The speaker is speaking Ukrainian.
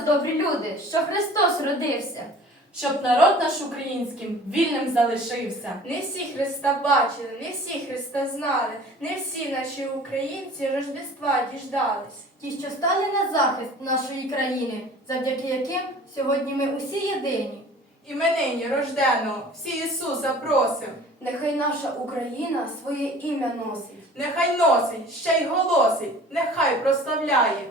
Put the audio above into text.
вас, добрі люди, що Христос родився. щоб народ наш українським вільним залишився. Не всі Христа бачили, не всі Христа знали, не всі наші українці Рождества діждались. Ті, що стали на захист нашої країни, завдяки яким сьогодні ми усі єдині. Іменині рожденого, всі Ісуса просим. Нехай наша Україна своє ім'я носить. Нехай носить, ще й голосить, нехай прославляє.